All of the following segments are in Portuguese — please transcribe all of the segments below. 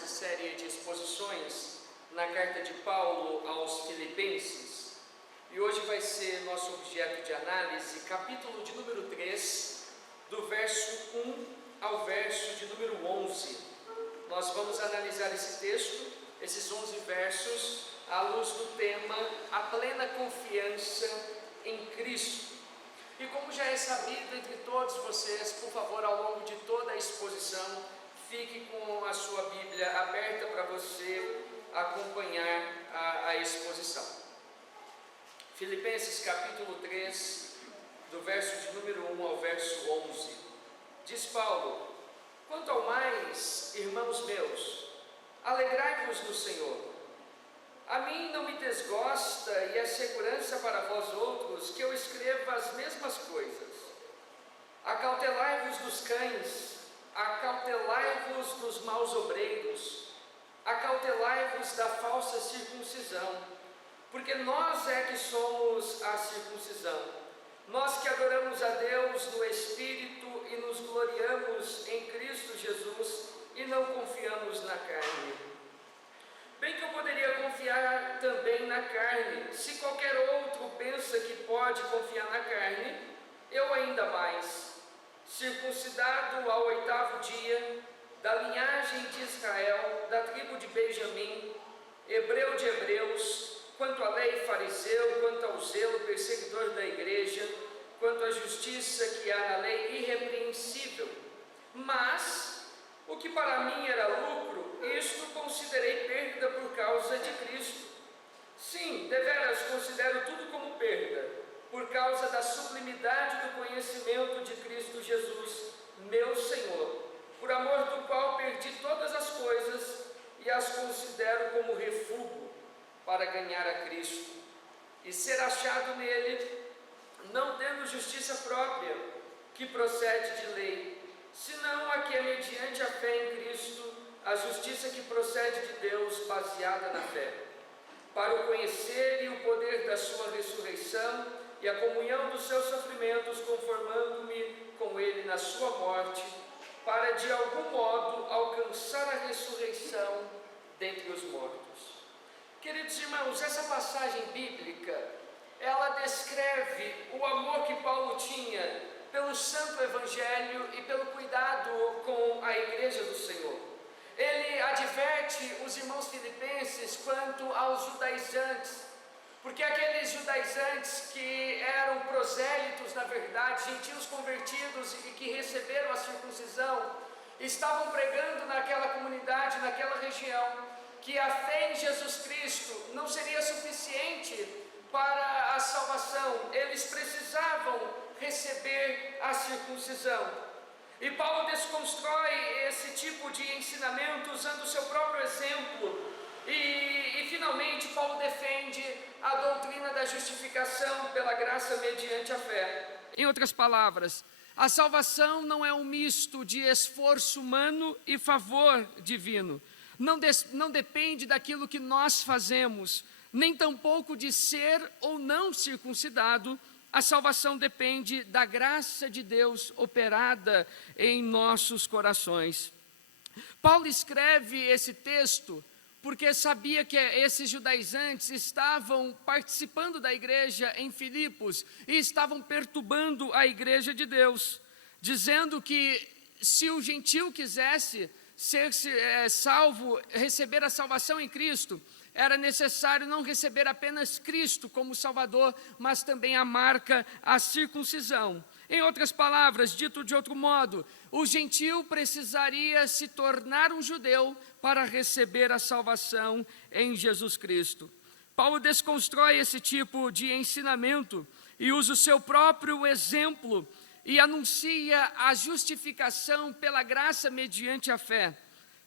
nessa série de exposições na carta de Paulo aos Filipenses, e hoje vai ser nosso objeto de análise, capítulo de número 3, do verso 1 ao verso de número 11. Nós vamos analisar esse texto, esses 11 versos, à luz do tema A Plena Confiança em Cristo. E como já é sabido entre todos vocês, por favor, ao longo de toda a exposição, fique com a sua Bíblia aberta para você acompanhar a exposição. Filipenses capítulo 3, do verso de número 1 ao verso 11. Diz Paulo: quanto ao mais, irmãos meus, alegrai-vos no Senhor. A mim não me desgosta e é segurança para vós outros que eu escreva as mesmas coisas. Acautelai-vos dos cães, acautelai-vos dos maus obreiros, acautelai-vos da falsa circuncisão, porque nós é que somos a circuncisão, nós que adoramos a Deus no Espírito e nos gloriamos em Cristo Jesus e não confiamos na carne. Bem que eu poderia confiar também na carne. Se qualquer outro pensa que pode confiar na carne, eu ainda mais. Circuncidado ao 8º dia, da linhagem de Israel, da tribo de Benjamim, hebreu de hebreus, quanto à lei fariseu, quanto ao zelo perseguidor da igreja, quanto à justiça que há na lei irrepreensível. Mas o que para mim era lucro, isto considerei perda por causa de Cristo. Sim, deveras considero tudo como perda, por causa da sublimidade do conhecimento de Cristo Jesus, meu Senhor, por amor do qual perdi todas as coisas e as considero como refúgio para ganhar a Cristo e ser achado nele, não tendo justiça própria, que procede de lei, senão a que é mediante a fé em Cristo, a justiça que procede de Deus, baseada na fé, para o conhecer e o poder da sua ressurreição e a comunhão dos seus sofrimentos, conformando-me com ele na sua morte, para de algum modo alcançar a ressurreição dentre os mortos. Queridos irmãos, essa passagem bíblica, ela descreve o amor que Paulo tinha pelo Santo Evangelho e pelo cuidado com a Igreja do Senhor. Ele adverte os irmãos filipenses quanto aos judaizantes, porque aqueles judaizantes que eram prosélitos, na verdade, gentios convertidos e que receberam a circuncisão, estavam pregando naquela comunidade, naquela região, que a fé em Jesus Cristo não seria suficiente para a salvação, eles precisavam receber a circuncisão. E Paulo desconstrói esse tipo de ensinamento usando o seu próprio exemplo. E finalmente Paulo defende a doutrina da justificação pela graça mediante a fé. Em outras palavras, a salvação não é um misto de esforço humano e favor divino. Não depende daquilo que nós fazemos, nem tampouco de ser ou não circuncidado. A salvação depende da graça de Deus operada em nossos corações. Paulo escreve esse texto porque sabia que esses judaizantes estavam participando da igreja em Filipos e estavam perturbando a igreja de Deus, dizendo que se o gentio quisesse ser salvo, receber a salvação em Cristo, era necessário não receber apenas Cristo como Salvador, mas também a marca, a circuncisão. Em outras palavras, dito de outro modo, o gentio precisaria se tornar um judeu para receber a salvação em Jesus Cristo. Paulo desconstrói esse tipo de ensinamento e usa o seu próprio exemplo e anuncia a justificação pela graça mediante a fé.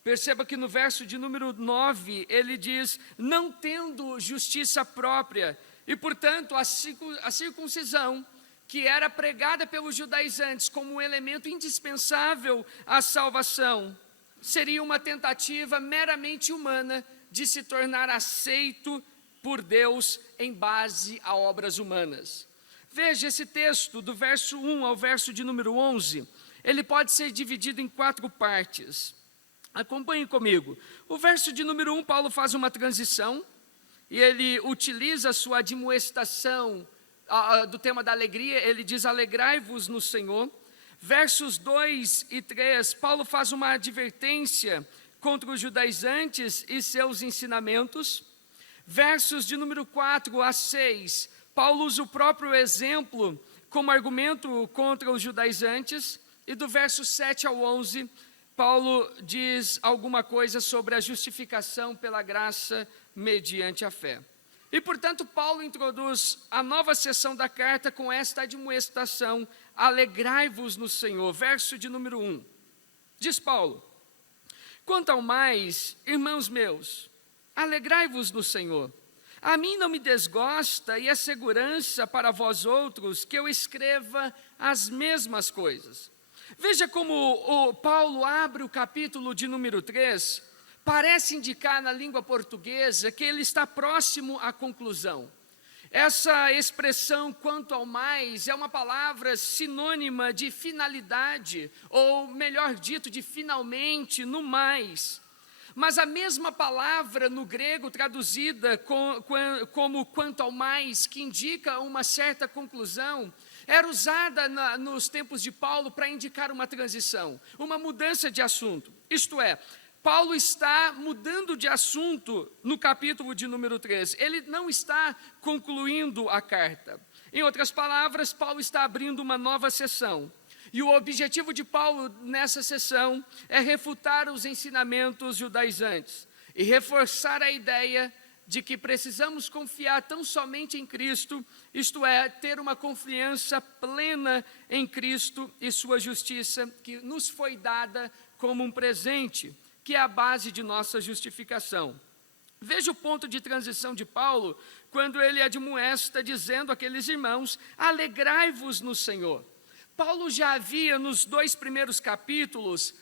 Perceba que no verso de número 9, ele diz, não tendo justiça própria, e portanto a circuncisão, que era pregada pelos judaizantes como um elemento indispensável à salvação, seria uma tentativa meramente humana de se tornar aceito por Deus em base a obras humanas. Veja esse texto, do verso 1 ao verso de número 11, ele pode ser dividido em 4 partes. Acompanhe comigo. O verso de número 1, Paulo faz uma transição, e ele utiliza a sua admoestação do tema da alegria, ele diz: alegrai-vos no Senhor. Versos 2 e 3, Paulo faz uma advertência contra os judaizantes e seus ensinamentos. Versos de número 4 a 6, Paulo usa o próprio exemplo como argumento contra os judaizantes. E do verso 7 ao 11, Paulo diz alguma coisa sobre a justificação pela graça mediante a fé. E, portanto, Paulo introduz a nova seção da carta com esta admoestação: alegrai-vos no Senhor. Verso de número 1. Diz Paulo: quanto ao mais, irmãos meus, alegrai-vos no Senhor. A mim não me desgosta e é segurança para vós outros que eu escreva as mesmas coisas. Veja como o Paulo abre o capítulo de número 3, parece indicar na língua portuguesa que ele está próximo à conclusão. Essa expressão, quanto ao mais, é uma palavra sinônima de finalidade, ou melhor dito, de finalmente, no mais. Mas a mesma palavra no grego traduzida como quanto ao mais, que indica uma certa conclusão, era usada nos tempos de Paulo para indicar uma transição, uma mudança de assunto. Isto é, Paulo está mudando de assunto no capítulo de número 3. Ele não está concluindo a carta. Em outras palavras, Paulo está abrindo uma nova sessão. E o objetivo de Paulo nessa sessão é refutar os ensinamentos judaizantes e reforçar a ideia de que precisamos confiar tão somente em Cristo, isto é, ter uma confiança plena em Cristo e sua justiça, que nos foi dada como um presente, que é a base de nossa justificação. Veja o ponto de transição de Paulo, quando ele admoesta dizendo àqueles irmãos: alegrai-vos no Senhor. Paulo já havia, nos 2 primeiros capítulos,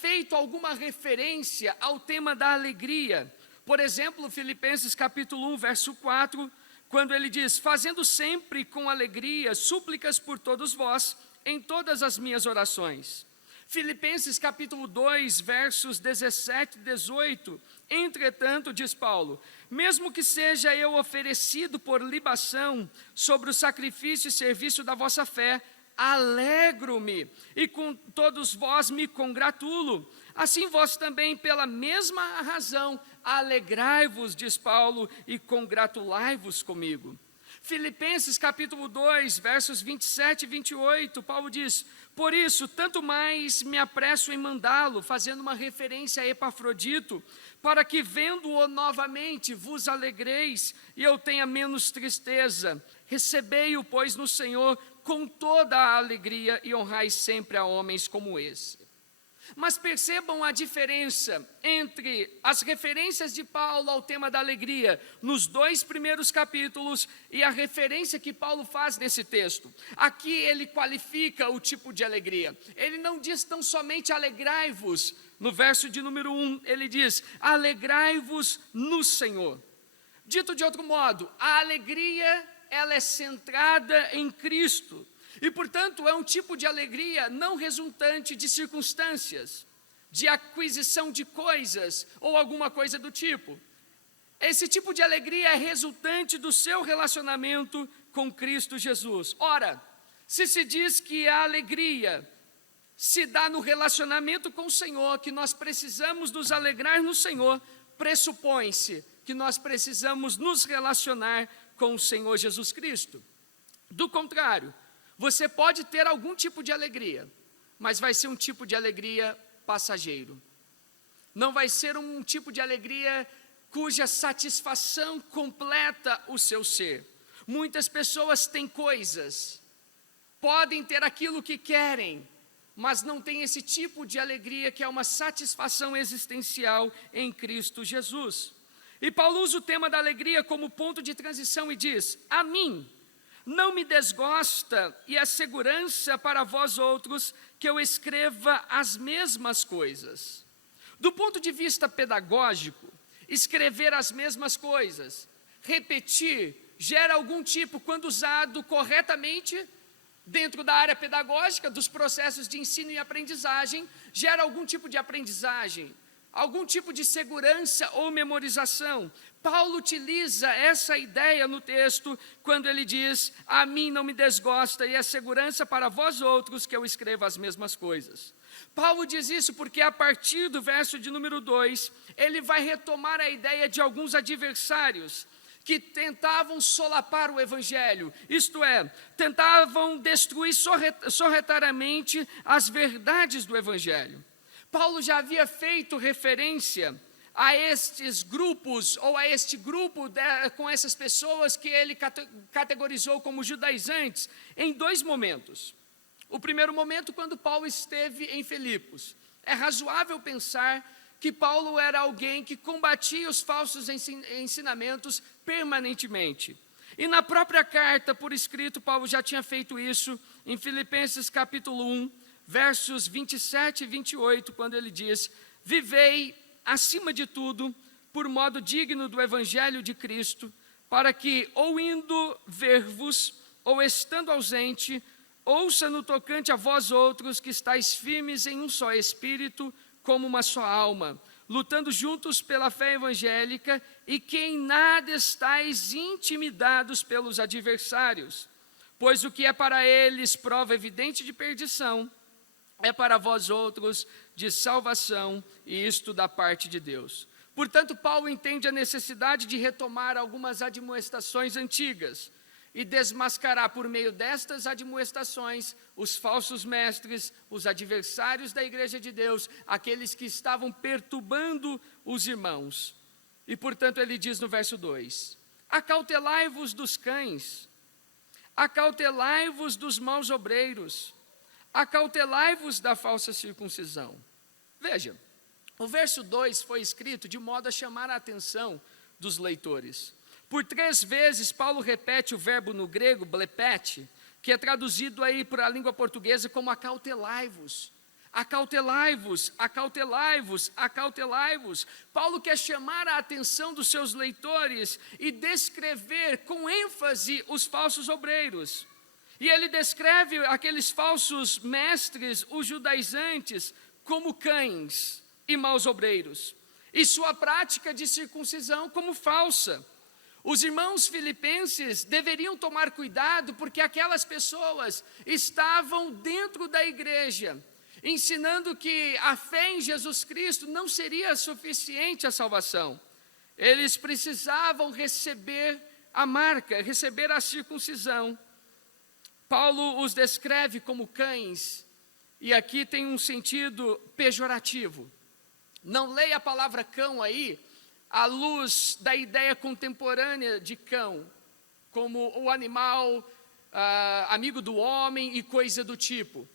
feito alguma referência ao tema da alegria. Por exemplo, Filipenses capítulo 1, verso 4, quando ele diz: fazendo sempre com alegria súplicas por todos vós, em todas as minhas orações. Filipenses capítulo 2, versos 17 e 18, entretanto, diz Paulo, mesmo que seja eu oferecido por libação sobre o sacrifício e serviço da vossa fé, alegro-me, e com todos vós me congratulo. Assim vós também, pela mesma razão, alegrai-vos, diz Paulo, e congratulai-vos comigo. Filipenses capítulo 2, versos 27 e 28, Paulo diz: por isso, tanto mais me apresso em mandá-lo, fazendo uma referência a Epafrodito, para que, vendo-o novamente, vos alegreis e eu tenha menos tristeza. Recebei-o, pois, no Senhor com toda a alegria e honrai sempre a homens como esse. Mas percebam a diferença entre as referências de Paulo ao tema da alegria nos 2 primeiros capítulos e a referência que Paulo faz nesse texto. Aqui ele qualifica o tipo de alegria. Ele não diz tão somente alegrai-vos. No verso de número 1, ele diz: alegrai-vos no Senhor. Dito de outro modo, a alegria, ela é centrada em Cristo. E, portanto, é um tipo de alegria não resultante de circunstâncias, de aquisição de coisas ou alguma coisa do tipo. Esse tipo de alegria é resultante do seu relacionamento com Cristo Jesus. Ora, se diz que a alegria se dá no relacionamento com o Senhor, que nós precisamos nos alegrar no Senhor, pressupõe-se que nós precisamos nos relacionar com o Senhor Jesus Cristo. Do contrário, você pode ter algum tipo de alegria, mas vai ser um tipo de alegria passageiro. Não vai ser um tipo de alegria cuja satisfação completa o seu ser. Muitas pessoas têm coisas, podem ter aquilo que querem, mas não têm esse tipo de alegria que é uma satisfação existencial em Cristo Jesus. E Paulo usa o tema da alegria como ponto de transição e diz: a mim não me desgosta e é segurança para vós outros que eu escreva as mesmas coisas. Do ponto de vista pedagógico, escrever as mesmas coisas, repetir, gera algum tipo, quando usado corretamente, dentro da área pedagógica, dos processos de ensino e aprendizagem, gera algum tipo de aprendizagem, algum tipo de segurança ou memorização. Paulo utiliza essa ideia no texto quando ele diz: a mim não me desgosta e é segurança para vós outros que eu escreva as mesmas coisas. Paulo diz isso porque a partir do verso de número 2, ele vai retomar a ideia de alguns adversários que tentavam solapar o evangelho, isto é, tentavam destruir sorrateiramente as verdades do evangelho. Paulo já havia feito referência a estes grupos, ou a este grupo com essas pessoas que ele categorizou como judaizantes, em 2 momentos. O primeiro momento, quando Paulo esteve em Filipos. É razoável pensar que Paulo era alguém que combatia os falsos ensinamentos permanentemente. E na própria carta por escrito, Paulo já tinha feito isso em Filipenses capítulo 1, versos 27 e 28, quando ele diz: vivei, acima de tudo, por modo digno do evangelho de Cristo, para que, ou indo ver-vos, ou estando ausente, ouça no tocante a vós outros que estáis firmes em um só espírito, como uma só alma, lutando juntos pela fé evangélica, e que em nada estáis intimidados pelos adversários, pois o que é para eles prova evidente de perdição, é para vós outros de salvação, e isto da parte de Deus. Portanto, Paulo entende a necessidade de retomar algumas admoestações antigas, e desmascarar por meio destas admoestações os falsos mestres, os adversários da igreja de Deus, aqueles que estavam perturbando os irmãos. E portanto ele diz no verso 2: acautelai-vos dos cães, acautelai-vos dos maus obreiros, acautelai-vos da falsa circuncisão. Veja, o verso 2 foi escrito de modo a chamar a atenção dos leitores. Por 3 vezes, Paulo repete o verbo no grego, blepete, que é traduzido aí para a língua portuguesa como acautelai-vos. Acautelai-vos, acautelai-vos, acautelai-vos. Paulo quer chamar a atenção dos seus leitores e descrever com ênfase os falsos obreiros. E ele descreve aqueles falsos mestres, os judaizantes, como cães e maus obreiros, e sua prática de circuncisão como falsa. Os irmãos filipenses deveriam tomar cuidado, porque aquelas pessoas estavam dentro da igreja, ensinando que a fé em Jesus Cristo não seria suficiente à salvação. Eles precisavam receber a marca, receber a circuncisão. Paulo os descreve como cães, e aqui tem um sentido pejorativo. Não leia a palavra cão aí à luz da ideia contemporânea de cão, como o animal amigo do homem e coisa do tipo.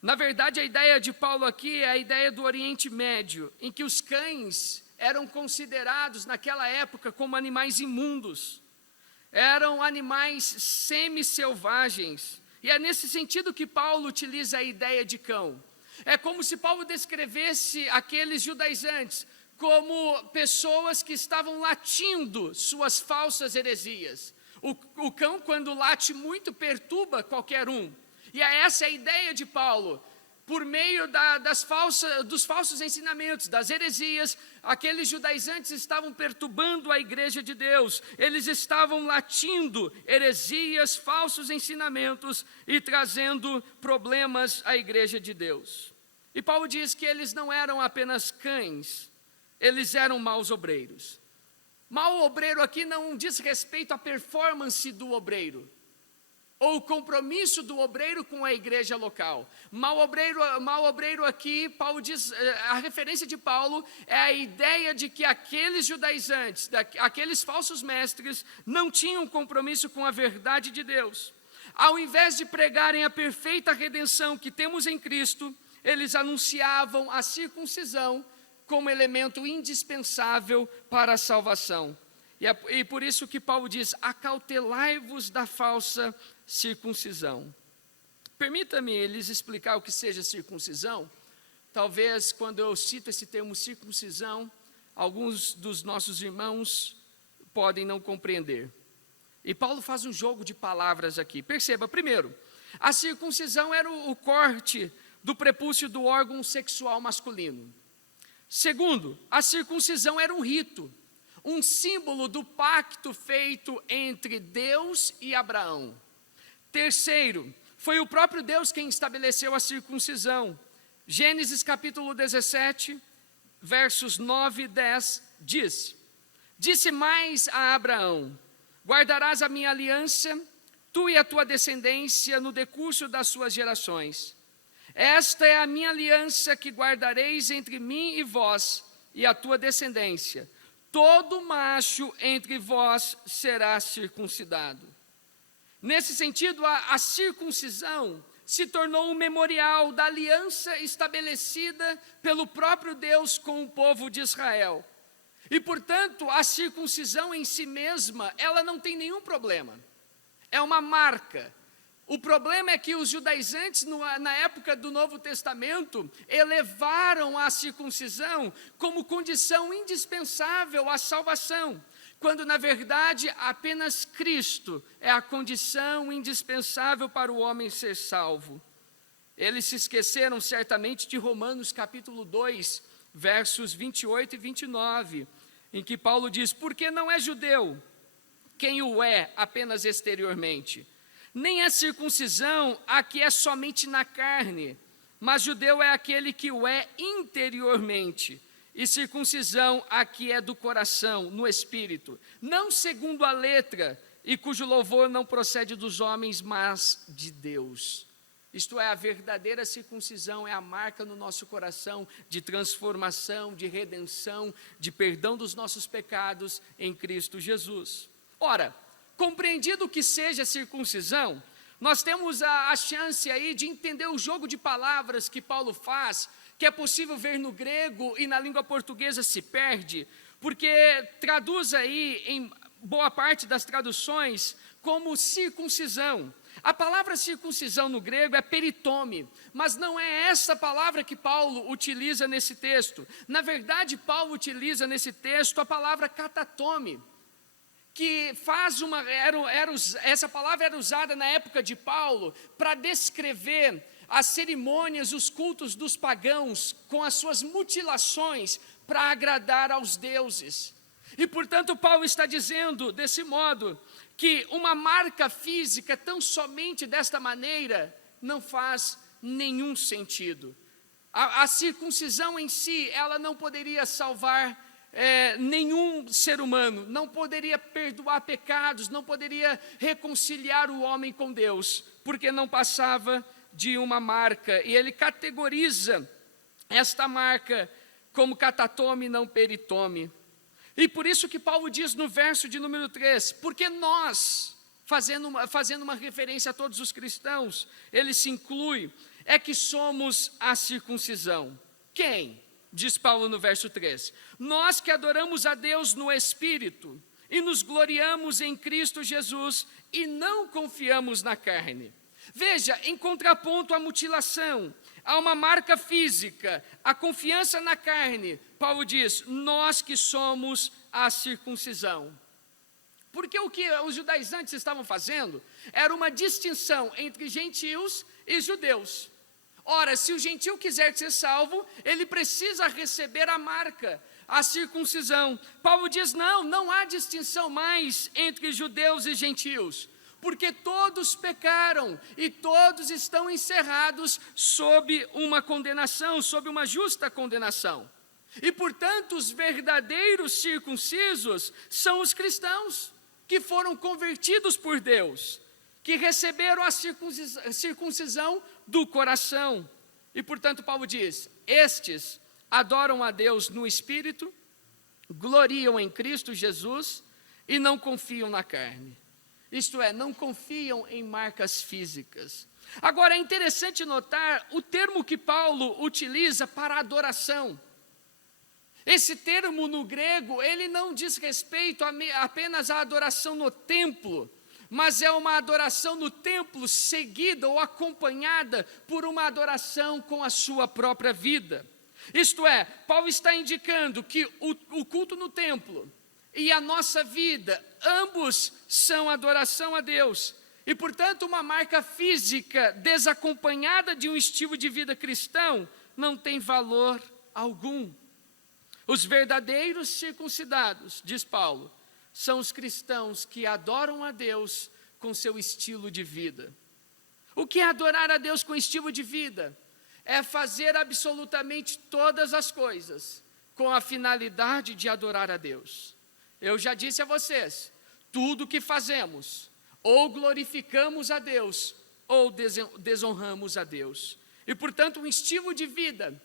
Na verdade, a ideia de Paulo aqui é a ideia do Oriente Médio, em que os cães eram considerados naquela época como animais imundos, eram animais semi-selvagens, e é nesse sentido que Paulo utiliza a ideia de cão. É como se Paulo descrevesse aqueles judaizantes como pessoas que estavam latindo suas falsas heresias. O cão, quando late muito, perturba qualquer um. E é essa a ideia de Paulo. Por meio dos falsos ensinamentos, das heresias, aqueles judaizantes estavam perturbando a igreja de Deus. Eles estavam latindo heresias, falsos ensinamentos e trazendo problemas à igreja de Deus. E Paulo diz que eles não eram apenas cães, eles eram maus obreiros. Mau obreiro aqui não diz respeito à performance do obreiro, ou o compromisso do obreiro com a igreja local. Mau obreiro aqui, Paulo diz, a referência de Paulo é a ideia de que aqueles judaizantes, aqueles falsos mestres, não tinham compromisso com a verdade de Deus. Ao invés de pregarem a perfeita redenção que temos em Cristo, eles anunciavam a circuncisão como elemento indispensável para a salvação. E por isso que Paulo diz: acautelai-vos da falsa circuncisão. Permita-me lhes explicar o que seja circuncisão. Talvez quando eu cito esse termo circuncisão, alguns dos nossos irmãos podem não compreender. E Paulo faz um jogo de palavras aqui. Perceba, primeiro, A circuncisão era o corte do prepúcio do órgão sexual masculino. Segundo, a circuncisão era um rito, um símbolo do pacto feito entre Deus e Abraão. Terceiro, foi o próprio Deus quem estabeleceu a circuncisão. Gênesis capítulo 17, versos 9 e 10, disse mais a Abraão: guardarás a minha aliança, tu e a tua descendência, no decurso das suas gerações. Esta é a minha aliança que guardareis entre mim e vós, e a tua descendência. Todo macho entre vós será circuncidado. Nesse sentido, a circuncisão se tornou um memorial da aliança estabelecida pelo próprio Deus com o povo de Israel. E, portanto, a circuncisão em si mesma, ela não tem nenhum problema. É uma marca. O problema é que os judaizantes, na época do Novo Testamento, elevaram a circuncisão como condição indispensável à salvação, quando, na verdade, apenas Cristo é a condição indispensável para o homem ser salvo. Eles se esqueceram certamente de Romanos capítulo 2, versos 28 e 29, em que Paulo diz: porque não é judeu quem o é apenas exteriormente, nem é circuncisão a que é somente na carne, mas judeu é aquele que o é interiormente, e circuncisão a que é do coração, no espírito, não segundo a letra, e cujo louvor não procede dos homens, mas de Deus. Isto é, a verdadeira circuncisão é a marca no nosso coração de transformação, de redenção, de perdão dos nossos pecados em Cristo Jesus. Ora, compreendido o que seja circuncisão, nós temos a chance aí de entender o jogo de palavras que Paulo faz, que é possível ver no grego e na língua portuguesa se perde, porque traduz aí, em boa parte das traduções, como circuncisão. A palavra circuncisão no grego é peritome, mas não é essa palavra que Paulo utiliza nesse texto. Na verdade, Paulo utiliza nesse texto a palavra catatome, que essa palavra era usada na época de Paulo para descrever as cerimônias, os cultos dos pagãos, com as suas mutilações para agradar aos deuses. E, portanto, Paulo está dizendo, desse modo, que uma marca física tão somente desta maneira não faz nenhum sentido. A circuncisão em si, ela não poderia salvar nenhum ser humano, não poderia perdoar pecados, não poderia reconciliar o homem com Deus, porque não passava de uma marca, e ele categoriza esta marca como catatome, não peritome. E por isso que Paulo diz no verso de número 3, porque nós, fazendo uma referência a todos os cristãos, ele se inclui, é que somos a circuncisão. Quem? Diz Paulo no verso 3, nós que adoramos a Deus no Espírito, e nos gloriamos em Cristo Jesus, e não confiamos na carne. Veja, em contraponto à mutilação, há uma marca física, a confiança na carne. Paulo diz, nós que somos a circuncisão. Porque o que os judaizantes estavam fazendo era uma distinção entre gentios e judeus. Ora, se o gentio quiser ser salvo, ele precisa receber a marca, a circuncisão. Paulo diz, não há distinção mais entre judeus e gentios, porque todos pecaram e todos estão encerrados sob uma condenação, sob uma justa condenação. E, portanto, os verdadeiros circuncisos são os cristãos, que foram convertidos por Deus, que receberam a circuncisão do coração. E, portanto, Paulo diz, estes adoram a Deus no Espírito, gloriam em Cristo Jesus e não confiam na carne. Isto é, não confiam em marcas físicas. Agora, é interessante notar o termo que Paulo utiliza para adoração. Esse termo no grego, ele não diz respeito apenas à adoração no templo, mas é uma adoração no templo seguida ou acompanhada por uma adoração com a sua própria vida. Isto é, Paulo está indicando que o culto no templo e a nossa vida, ambos são adoração a Deus. E, portanto, uma marca física desacompanhada de um estilo de vida cristão não tem valor algum. Os verdadeiros circuncidados, diz Paulo, são os cristãos que adoram a Deus com seu estilo de vida. O que é adorar a Deus com estilo de vida? É fazer absolutamente todas as coisas com a finalidade de adorar a Deus. Eu já disse a vocês, tudo que fazemos, ou glorificamos a Deus, ou desonramos a Deus. E, portanto, um estilo de vida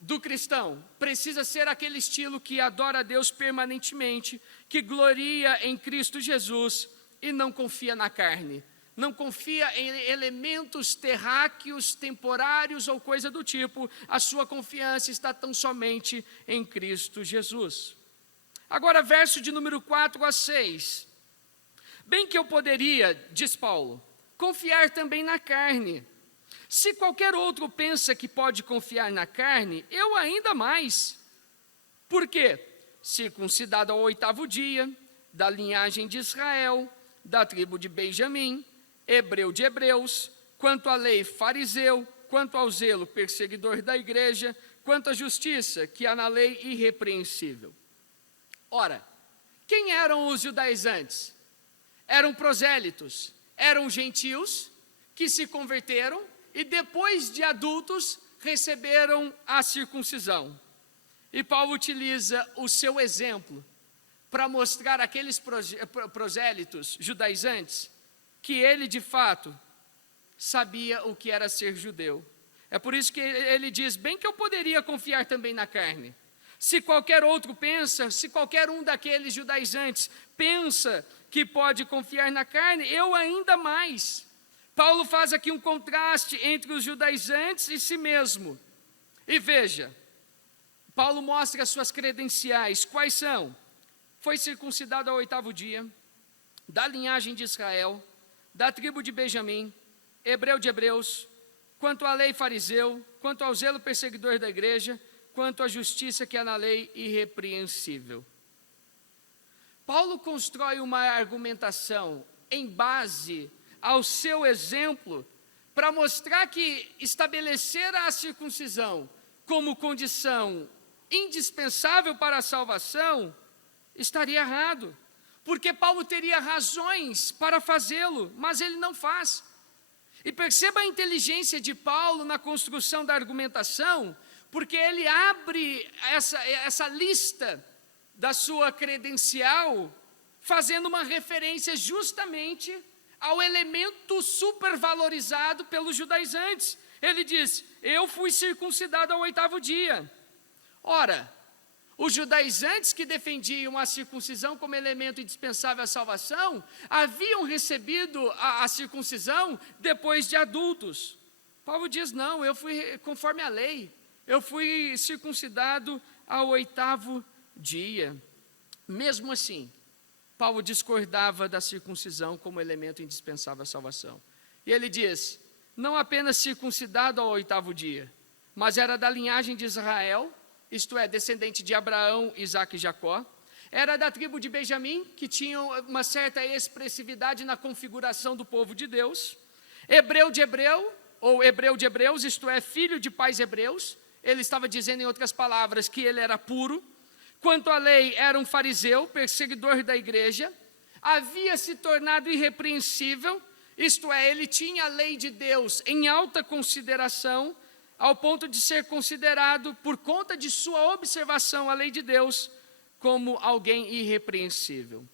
do cristão precisa ser aquele estilo que adora a Deus permanentemente, que gloria em Cristo Jesus e não confia na carne, não confia em elementos terráqueos, temporários ou coisa do tipo. A sua confiança está tão somente em Cristo Jesus. Agora, verso de número 4 a 6. Bem que eu poderia, diz Paulo, confiar também na carne. Se qualquer outro pensa que pode confiar na carne, eu ainda mais. Por quê? Circuncidado ao 8º dia, da linhagem de Israel, da tribo de Benjamim, hebreu de hebreus, quanto à lei fariseu, quanto ao zelo perseguidor da igreja, quanto à justiça que há na lei irrepreensível. Ora, quem eram os judaizantes? Eram prosélitos, eram gentios que se converteram e depois de adultos receberam a circuncisão. E Paulo utiliza o seu exemplo para mostrar àqueles prosélitos judaizantes que ele de fato sabia o que era ser judeu. É por isso que ele diz, bem que eu poderia confiar também na carne. Se qualquer outro pensa, se qualquer um daqueles judaizantes pensa que pode confiar na carne, eu ainda mais. Paulo faz aqui um contraste entre os judaizantes e si mesmo. E veja, Paulo mostra as suas credenciais. Quais são? Foi circuncidado ao 8º dia, da linhagem de Israel, da tribo de Benjamim, hebreu de hebreus, quanto à lei fariseu, quanto ao zelo perseguidor da igreja, quanto à justiça que há na lei irrepreensível. Paulo constrói uma argumentação em base ao seu exemplo para mostrar que estabelecer a circuncisão como condição indispensável para a salvação estaria errado, porque Paulo teria razões para fazê-lo, mas ele não faz. E perceba a inteligência de Paulo na construção da argumentação, porque ele abre essa lista da sua credencial, fazendo uma referência justamente ao elemento supervalorizado pelos judaizantes. Ele diz, eu fui circuncidado ao 8º dia. Ora, os judaizantes que defendiam a circuncisão como elemento indispensável à salvação, haviam recebido a circuncisão depois de adultos. Paulo diz, não, eu fui conforme a lei, eu fui circuncidado ao 8º dia. Mesmo assim, Paulo discordava da circuncisão como elemento indispensável à salvação. E ele diz, não apenas circuncidado ao 8º dia, mas era da linhagem de Israel, isto é, descendente de Abraão, Isaque e Jacó, era da tribo de Benjamim, que tinha uma certa expressividade na configuração do povo de Deus, hebreu de hebreu, ou hebreu de hebreus, isto é, filho de pais hebreus, ele estava dizendo em outras palavras que ele era puro. Quanto à lei, era um fariseu, perseguidor da igreja, havia se tornado irrepreensível, isto é, ele tinha a lei de Deus em alta consideração, ao ponto de ser considerado, por conta de sua observação à lei de Deus, como alguém irrepreensível.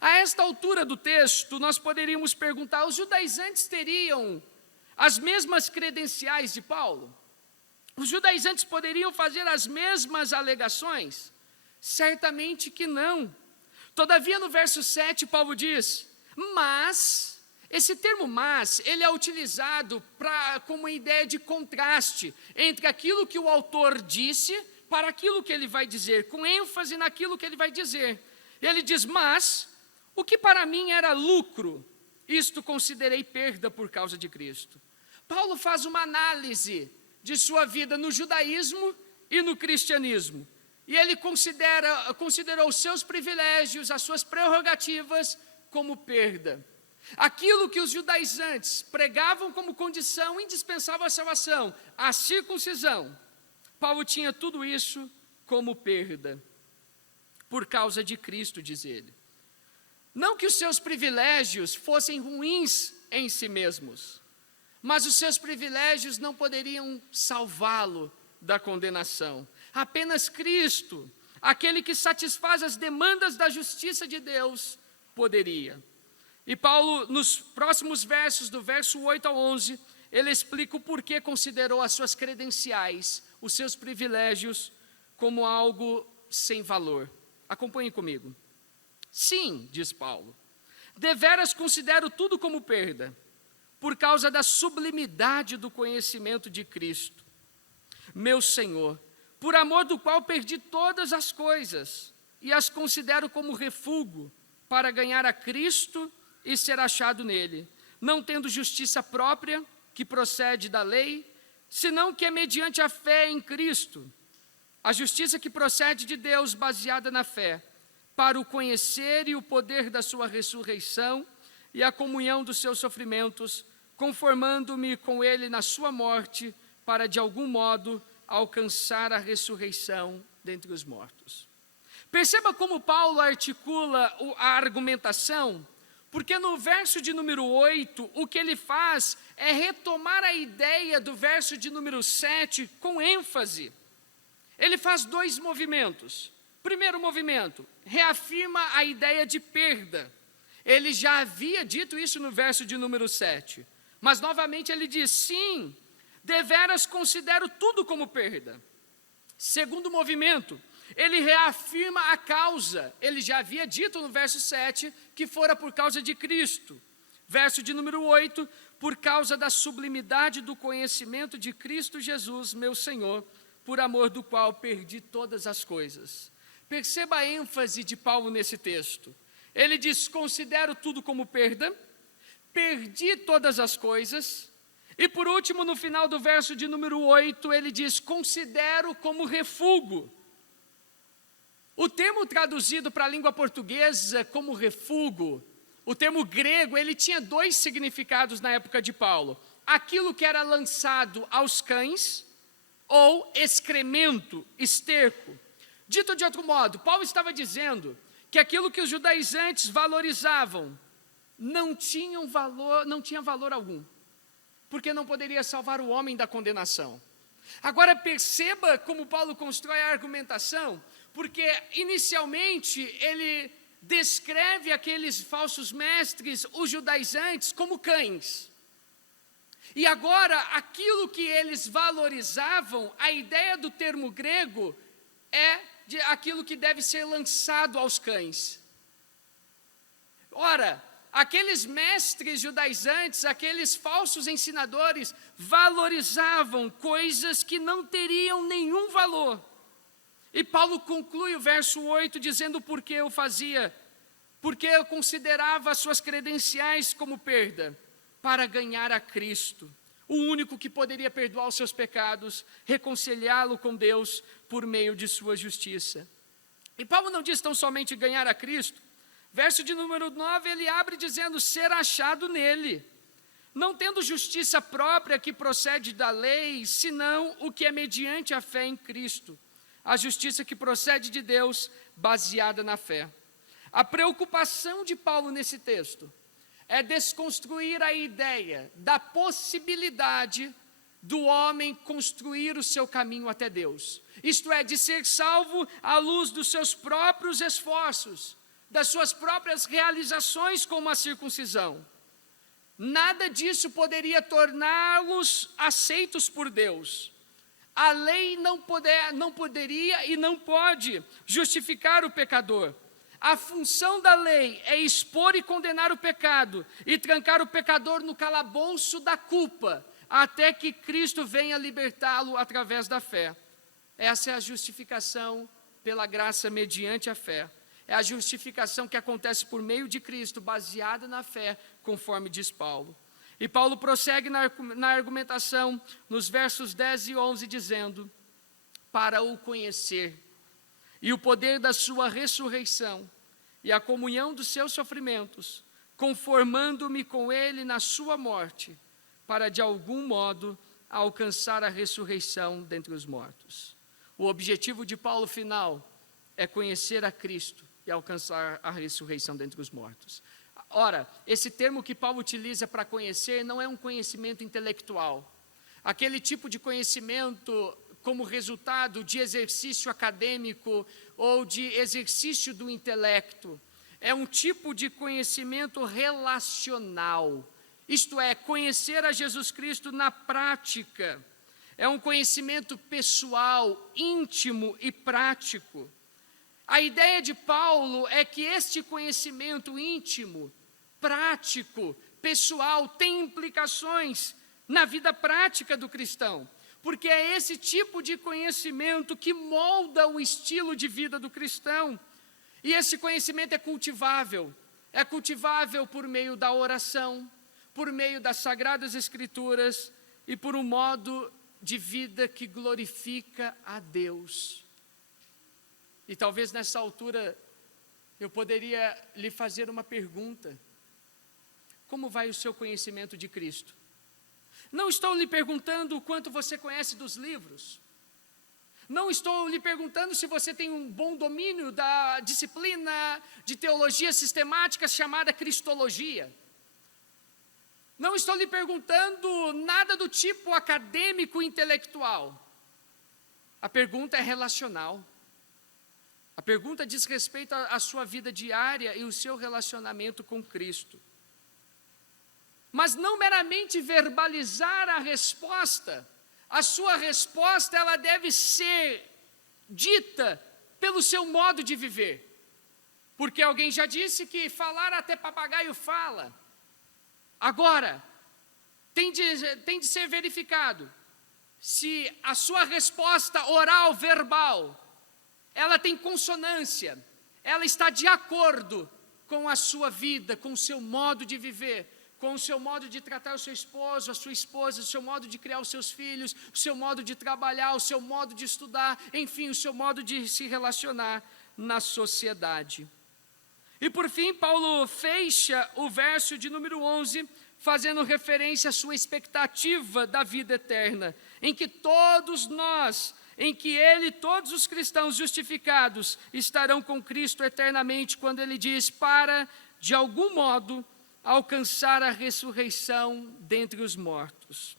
A esta altura do texto, nós poderíamos perguntar, os judaizantes teriam as mesmas credenciais de Paulo? Os judaizantes poderiam fazer as mesmas alegações? Certamente que não. Todavia, no verso 7, Paulo diz, mas... Esse termo mas, ele é utilizado como uma ideia de contraste entre aquilo que o autor disse para aquilo que ele vai dizer, com ênfase naquilo que ele vai dizer. Ele diz, mas, o que para mim era lucro, isto considerei perda por causa de Cristo. Paulo faz uma análise de sua vida no judaísmo e no cristianismo. E ele considerou os seus privilégios, as suas prerrogativas como perda. Aquilo que os judaizantes pregavam como condição indispensável à salvação, a circuncisão, Paulo tinha tudo isso como perda, por causa de Cristo, diz ele. Não que os seus privilégios fossem ruins em si mesmos, mas os seus privilégios não poderiam salvá-lo da condenação. Apenas Cristo, aquele que satisfaz as demandas da justiça de Deus, poderia. E Paulo, nos próximos versos, do verso 8 ao 11, ele explica o porquê considerou as suas credenciais, os seus privilégios, como algo sem valor. Acompanhe comigo. Sim, diz Paulo, deveras considero tudo como perda, por causa da sublimidade do conhecimento de Cristo, meu Senhor, por amor do qual perdi todas as coisas, e as considero como refúgio, para ganhar a Cristo e ser achado nele, não tendo justiça própria, que procede da lei, senão que é mediante a fé em Cristo, a justiça que procede de Deus, baseada na fé, para o conhecer e o poder da sua ressurreição e a comunhão dos seus sofrimentos, conformando-me com ele na sua morte, para de algum modo alcançar a ressurreição dentre os mortos. Perceba como Paulo articula a argumentação, porque no verso de número 8, o que ele faz é retomar a ideia do verso de número 7 com ênfase. Ele faz dois movimentos. Primeiro movimento, reafirma a ideia de perda. Ele já havia dito isso no verso de número 7. Mas novamente ele diz, sim, deveras considero tudo como perda. Segundo movimento, ele reafirma a causa. Ele já havia dito no verso 7 que fora por causa de Cristo. Verso de número 8, por causa da sublimidade do conhecimento de Cristo Jesus, meu Senhor, por amor do qual perdi todas as coisas. Perceba a ênfase de Paulo nesse texto. Ele diz, considero tudo como perda, perdi todas as coisas, e por último, no final do verso de número 8, ele diz, considero como refúgio. O termo traduzido para a língua portuguesa como refúgio, o termo grego, ele tinha dois significados na época de Paulo. Aquilo que era lançado aos cães, ou excremento, esterco. Dito de outro modo, Paulo estava dizendo que aquilo que os judaizantes valorizavam não tinha valor algum, porque não poderia salvar o homem da condenação. Agora perceba como Paulo constrói a argumentação, porque inicialmente ele descreve aqueles falsos mestres, os judaizantes, como cães. E agora, aquilo que eles valorizavam, a ideia do termo grego é de aquilo que deve ser lançado aos cães. Ora, aqueles mestres judaizantes, aqueles falsos ensinadores, valorizavam coisas que não teriam nenhum valor. E Paulo conclui o verso 8 dizendo por que eu fazia, porque eu considerava as suas credenciais como perda, para ganhar a Cristo, o único que poderia perdoar os seus pecados, reconciliá-lo com Deus por meio de sua justiça. E Paulo não diz tão somente ganhar a Cristo. Verso de número 9, ele abre dizendo, ser achado nele, não tendo justiça própria que procede da lei, senão o que é mediante a fé em Cristo, a justiça que procede de Deus, baseada na fé. A preocupação de Paulo nesse texto é desconstruir a ideia da possibilidade do homem construir o seu caminho até Deus. Isto é, de ser salvo à luz dos seus próprios esforços, das suas próprias realizações como a circuncisão. Nada disso poderia torná-los aceitos por Deus. A lei não poderia e não pode justificar o pecador. A função da lei é expor e condenar o pecado e trancar o pecador no calabouço da culpa, até que Cristo venha libertá-lo através da fé. Essa é a justificação pela graça mediante a fé. É a justificação que acontece por meio de Cristo, baseada na fé, conforme diz Paulo. E Paulo prossegue na argumentação, nos versos 10 e 11, dizendo, para o conhecer, e o poder da sua ressurreição, e a comunhão dos seus sofrimentos, conformando-me com ele na sua morte, para de algum modo alcançar a ressurreição dentre os mortos. O objetivo de Paulo final é conhecer a Cristo e alcançar a ressurreição dentre os mortos. Ora, esse termo que Paulo utiliza para conhecer não é um conhecimento intelectual. Aquele tipo de conhecimento como resultado de exercício acadêmico ou de exercício do intelecto. É um tipo de conhecimento relacional. Isto é, conhecer a Jesus Cristo na prática. É um conhecimento pessoal, íntimo e prático. A ideia de Paulo é que este conhecimento íntimo, prático, pessoal, tem implicações na vida prática do cristão, porque é esse tipo de conhecimento que molda o estilo de vida do cristão, e esse conhecimento é cultivável por meio da oração, por meio das Sagradas Escrituras e por um modo de vida que glorifica a Deus. E talvez nessa altura eu poderia lhe fazer uma pergunta: como vai o seu conhecimento de Cristo? Não estou lhe perguntando o quanto você conhece dos livros. Não estou lhe perguntando se você tem um bom domínio da disciplina de teologia sistemática chamada Cristologia. Não estou lhe perguntando nada do tipo acadêmico intelectual. A pergunta é relacional. A pergunta diz respeito à sua vida diária e o seu relacionamento com Cristo. Mas não meramente verbalizar a resposta. A sua resposta, ela deve ser dita pelo seu modo de viver. Porque alguém já disse que falar até papagaio fala. Agora, tem de ser verificado se a sua resposta oral, verbal, ela tem consonância, ela está de acordo com a sua vida, com o seu modo de viver, com o seu modo de tratar o seu esposo, a sua esposa, o seu modo de criar os seus filhos, o seu modo de trabalhar, o seu modo de estudar, enfim, o seu modo de se relacionar na sociedade. E por fim, Paulo fecha o verso de número 11, fazendo referência à sua expectativa da vida eterna, em que todos nós, em que ele, todos os cristãos justificados, estarão com Cristo eternamente, quando ele diz, para, de algum modo, alcançar a ressurreição dentre os mortos.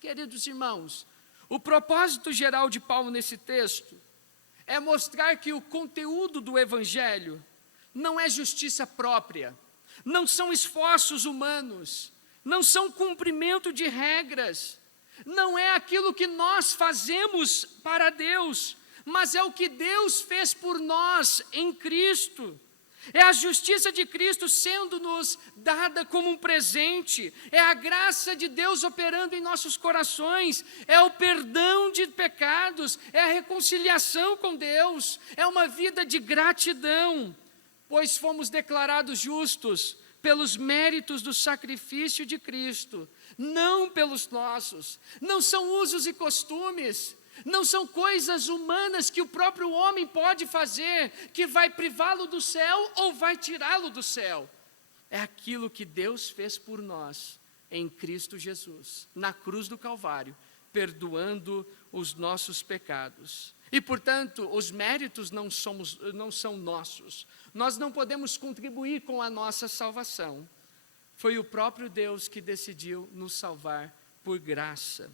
Queridos irmãos, o propósito geral de Paulo nesse texto é mostrar que o conteúdo do Evangelho não é justiça própria, não são esforços humanos, não são cumprimento de regras, não é aquilo que nós fazemos para Deus, mas é o que Deus fez por nós em Cristo. É a justiça de Cristo sendo-nos dada como um presente, é a graça de Deus operando em nossos corações, é o perdão de pecados, é a reconciliação com Deus, é uma vida de gratidão, pois fomos declarados justos pelos méritos do sacrifício de Cristo, não pelos nossos. Não são usos e costumes, não são coisas humanas que o próprio homem pode fazer, que vai privá-lo do céu ou vai tirá-lo do céu. É aquilo que Deus fez por nós, em Cristo Jesus, na cruz do Calvário, perdoando os nossos pecados. E, portanto, os méritos não são nossos. Nós não podemos contribuir com a nossa salvação. Foi o próprio Deus que decidiu nos salvar por graça.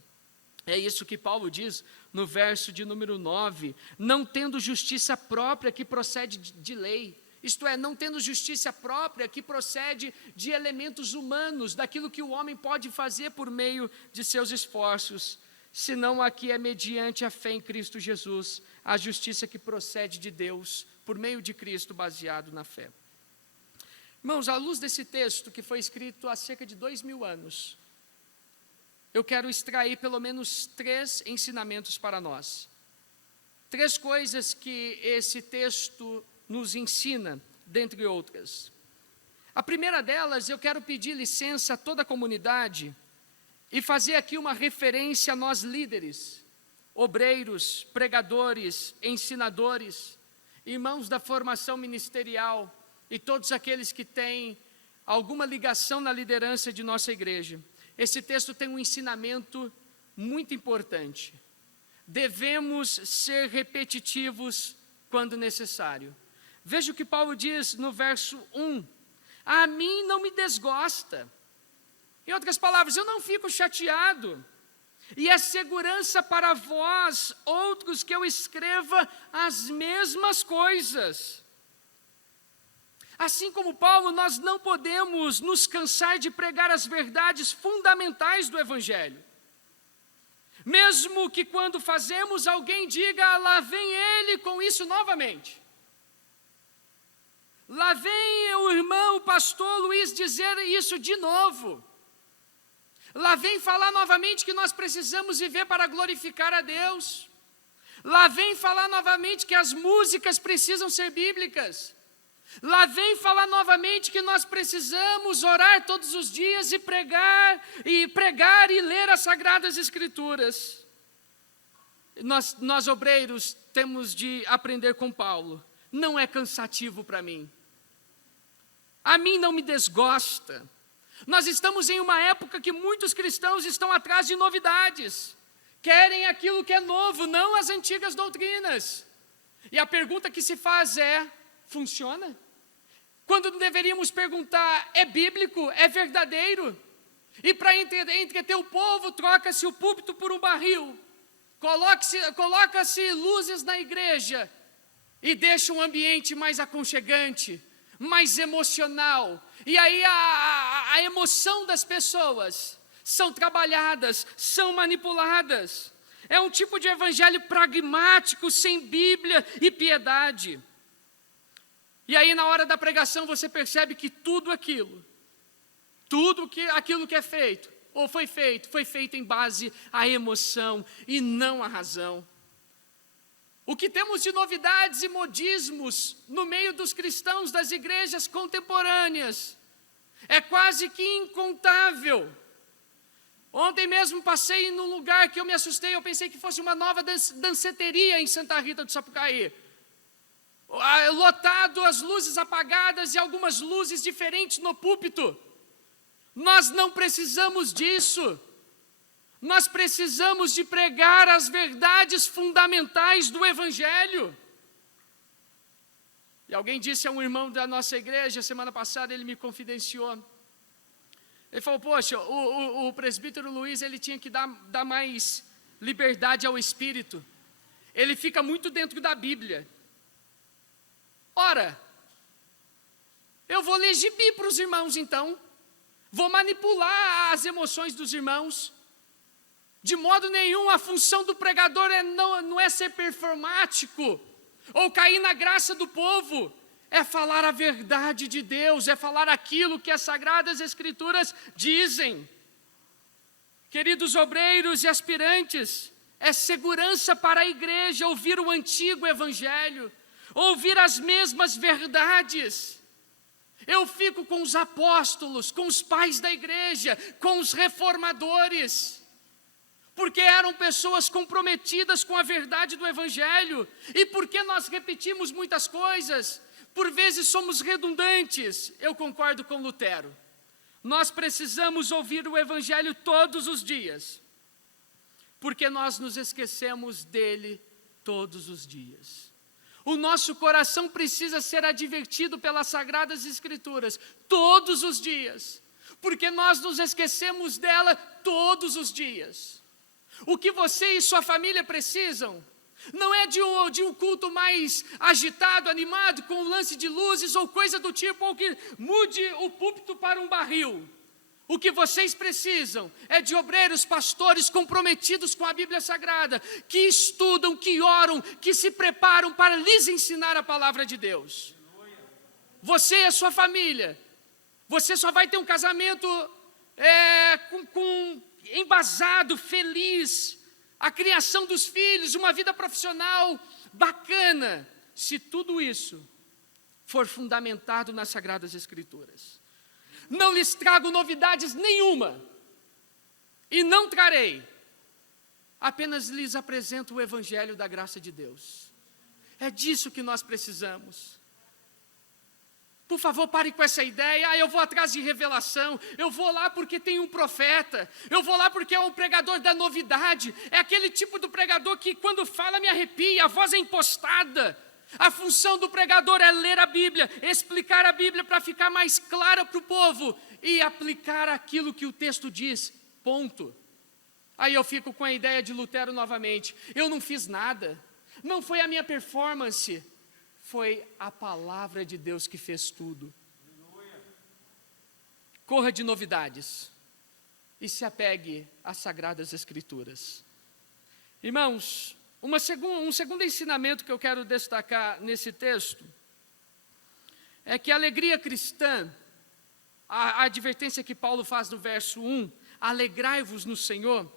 É isso que Paulo diz no verso de número 9, não tendo justiça própria que procede de lei, isto é, não tendo justiça própria que procede de elementos humanos, daquilo que o homem pode fazer por meio de seus esforços, senão aqui é mediante a fé em Cristo Jesus, a justiça que procede de Deus, por meio de Cristo, baseado na fé. Irmãos, à luz desse texto que foi escrito há cerca de 2000 anos, eu quero extrair pelo menos 3 ensinamentos para nós. 3 coisas que esse texto nos ensina, dentre outras. A primeira delas, eu quero pedir licença a toda a comunidade e fazer aqui uma referência a nós líderes, obreiros, pregadores, ensinadores, irmãos da formação ministerial e todos aqueles que têm alguma ligação na liderança de nossa igreja, esse texto tem um ensinamento muito importante. Devemos ser repetitivos quando necessário. Veja o que Paulo diz no verso 1. A mim não me desgosta. Em outras palavras, eu não fico chateado. E é segurança para vós, outros, que eu escreva as mesmas coisas. Assim como Paulo, nós não podemos nos cansar de pregar as verdades fundamentais do Evangelho. Mesmo que quando fazemos, alguém diga, lá vem ele com isso novamente. Lá vem o irmão, o pastor Luiz dizer isso de novo. Lá vem falar novamente que nós precisamos viver para glorificar a Deus. Lá vem falar novamente que as músicas precisam ser bíblicas. Lá vem falar novamente que nós precisamos orar todos os dias e pregar e ler as Sagradas Escrituras. Nós obreiros temos de aprender com Paulo. Não é cansativo para mim. A mim não me desgosta. Nós estamos em uma época que muitos cristãos estão atrás de novidades. Querem aquilo que é novo, não as antigas doutrinas. E a pergunta que se faz é, funciona? Quando deveríamos perguntar, é bíblico, é verdadeiro? E para entreter o povo, troca-se o púlpito por um barril. Coloca-se luzes na igreja e deixa um ambiente mais aconchegante, mais emocional. E aí a emoção das pessoas são trabalhadas, são manipuladas. É um tipo de evangelho pragmático, sem Bíblia e piedade. E aí na hora da pregação você percebe que tudo aquilo que é feito, ou foi feito em base à emoção e não à razão. O que temos de novidades e modismos no meio dos cristãos das igrejas contemporâneas é quase que incontável. Ontem mesmo passei num lugar que eu me assustei, eu pensei que fosse uma nova danceteria em Santa Rita do Sapucaí. Lotado, as luzes apagadas e algumas luzes diferentes no púlpito. Nós não precisamos disso. Nós precisamos de pregar as verdades fundamentais do Evangelho. E alguém disse a um irmão da nossa igreja, semana passada, ele me confidenciou. Ele falou, poxa, o presbítero Luiz, ele tinha que dar mais liberdade ao Espírito. Ele fica muito dentro da Bíblia. Ora, eu vou ler gibi para os irmãos então. Vou manipular as emoções dos irmãos. De modo nenhum, a função do pregador não é ser performático ou cair na graça do povo. É falar a verdade de Deus, é falar aquilo que as Sagradas Escrituras dizem. Queridos obreiros e aspirantes, é segurança para a igreja ouvir o antigo Evangelho, ouvir as mesmas verdades. Eu fico com os apóstolos, com os pais da igreja, com os reformadores, porque eram pessoas comprometidas com a verdade do Evangelho, e porque nós repetimos muitas coisas, por vezes somos redundantes. Eu concordo com Lutero. Nós precisamos ouvir o Evangelho todos os dias, porque nós nos esquecemos dele todos os dias. O nosso coração precisa ser advertido pelas Sagradas Escrituras todos os dias, porque nós nos esquecemos dela todos os dias. O que você e sua família precisam não é de um culto mais agitado, animado, com um lance de luzes ou coisa do tipo, ou que mude o púlpito para um barril. O que vocês precisam é de obreiros, pastores comprometidos com a Bíblia Sagrada, que estudam, que oram, que se preparam para lhes ensinar a palavra de Deus. Você e a sua família, você só vai ter um casamento embasado, feliz, a criação dos filhos, uma vida profissional bacana, se tudo isso for fundamentado nas Sagradas Escrituras. Não lhes trago novidades nenhuma, e não trarei, apenas lhes apresento o Evangelho da graça de Deus. É disso que nós precisamos. Por favor, pare com essa ideia, eu vou atrás de revelação, eu vou lá porque tem um profeta, eu vou lá porque é um pregador da novidade, é aquele tipo do pregador que quando fala me arrepia, a voz é impostada. A função do pregador é ler a Bíblia, explicar a Bíblia para ficar mais clara para o povo e aplicar aquilo que o texto diz, ponto. Aí eu fico com a ideia de Lutero novamente, eu não fiz nada, não foi a minha performance, foi a palavra de Deus que fez tudo. Corra de novidades e se apegue às Sagradas Escrituras. Irmãos, um segundo ensinamento que eu quero destacar nesse texto é que a alegria cristã, a advertência que Paulo faz no verso 1, alegrai-vos no Senhor,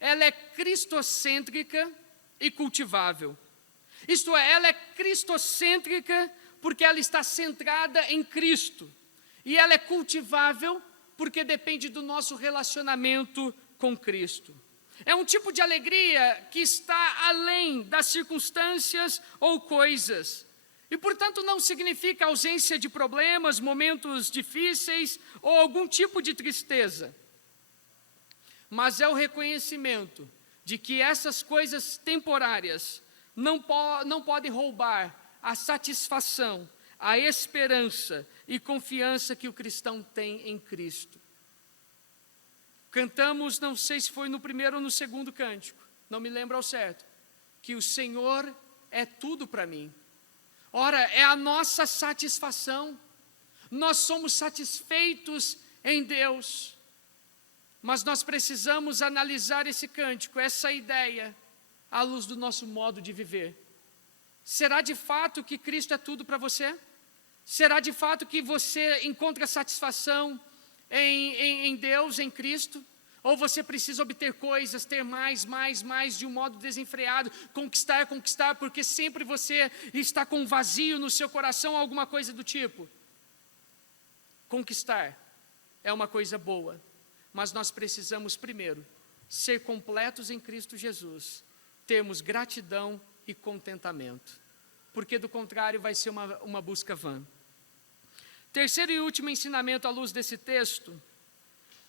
ela é cristocêntrica e cultivável. Isto é, ela é cristocêntrica porque ela está centrada em Cristo. E ela é cultivável porque depende do nosso relacionamento com Cristo. É um tipo de alegria que está além das circunstâncias ou coisas. E, portanto, não significa ausência de problemas, momentos difíceis ou algum tipo de tristeza. Mas é o reconhecimento de que essas coisas temporárias não podem roubar a satisfação, a esperança e confiança que o cristão tem em Cristo. Cantamos, não sei se foi no primeiro ou no segundo cântico, não me lembro ao certo, que o Senhor é tudo para mim. Ora, é a nossa satisfação, nós somos satisfeitos em Deus, mas nós precisamos analisar esse cântico, essa ideia, à luz do nosso modo de viver. Será de fato que Cristo é tudo para você? Será de fato que você encontra satisfação em Deus, em Cristo? Ou você precisa obter coisas, ter mais, de um modo desenfreado, conquistar, porque sempre você está com um vazio no seu coração, alguma coisa do tipo? Conquistar é uma coisa boa, mas nós precisamos primeiro ser completos em Cristo Jesus, termos gratidão e contentamento, porque do contrário vai ser uma busca vã. Terceiro e último ensinamento à luz desse texto,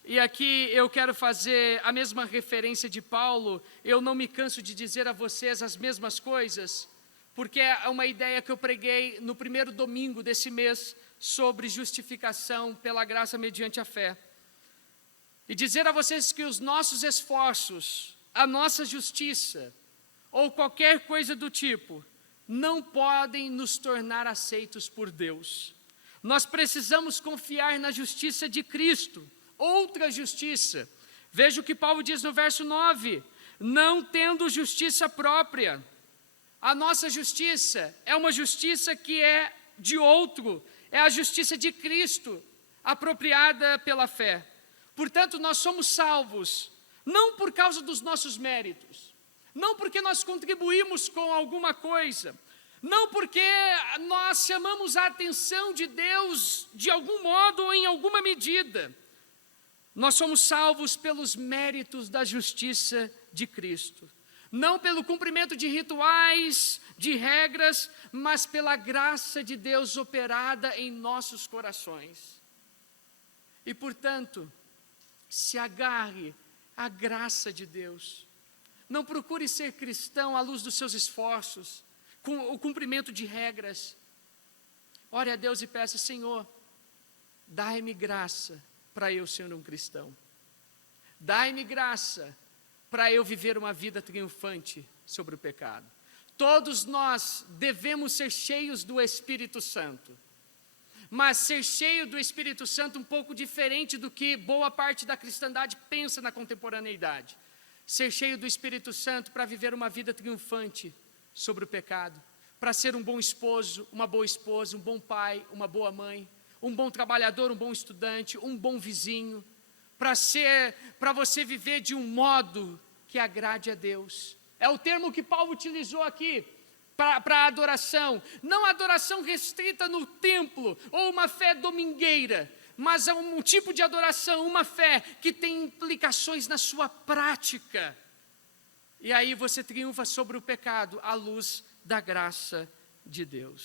e aqui eu quero fazer a mesma referência de Paulo, eu não me canso de dizer a vocês as mesmas coisas, porque é uma ideia que eu preguei no primeiro domingo desse mês, sobre justificação pela graça mediante a fé. E dizer a vocês que os nossos esforços, a nossa justiça, ou qualquer coisa do tipo, não podem nos tornar aceitos por Deus. Nós precisamos confiar na justiça de Cristo, outra justiça. Veja o que Paulo diz no verso 9, não tendo justiça própria. A nossa justiça é uma justiça que é de outro, é a justiça de Cristo, apropriada pela fé. Portanto, nós somos salvos, não por causa dos nossos méritos, não porque nós contribuímos com alguma coisa, não porque nós chamamos a atenção de Deus de algum modo ou em alguma medida. Nós somos salvos pelos méritos da justiça de Cristo. Não pelo cumprimento de rituais, de regras, mas pela graça de Deus operada em nossos corações. E, portanto, se agarre à graça de Deus. Não procure ser cristão à luz dos seus esforços, com o cumprimento de regras. Ore a Deus e peça, Senhor, dai-me graça para eu ser um cristão. Dai-me graça para eu viver uma vida triunfante sobre o pecado. Todos nós devemos ser cheios do Espírito Santo. Mas ser cheio do Espírito Santo um pouco diferente do que boa parte da cristandade pensa na contemporaneidade. Ser cheio do Espírito Santo para viver uma vida triunfante sobre o pecado, para ser um bom esposo, uma boa esposa, um bom pai, uma boa mãe, um bom trabalhador, um bom estudante, um bom vizinho, para você viver de um modo que agrade a Deus. É o termo que Paulo utilizou aqui para a adoração, não adoração restrita no templo ou uma fé domingueira, mas é um tipo de adoração, uma fé que tem implicações na sua prática. E aí você triunfa sobre o pecado à luz da graça de Deus.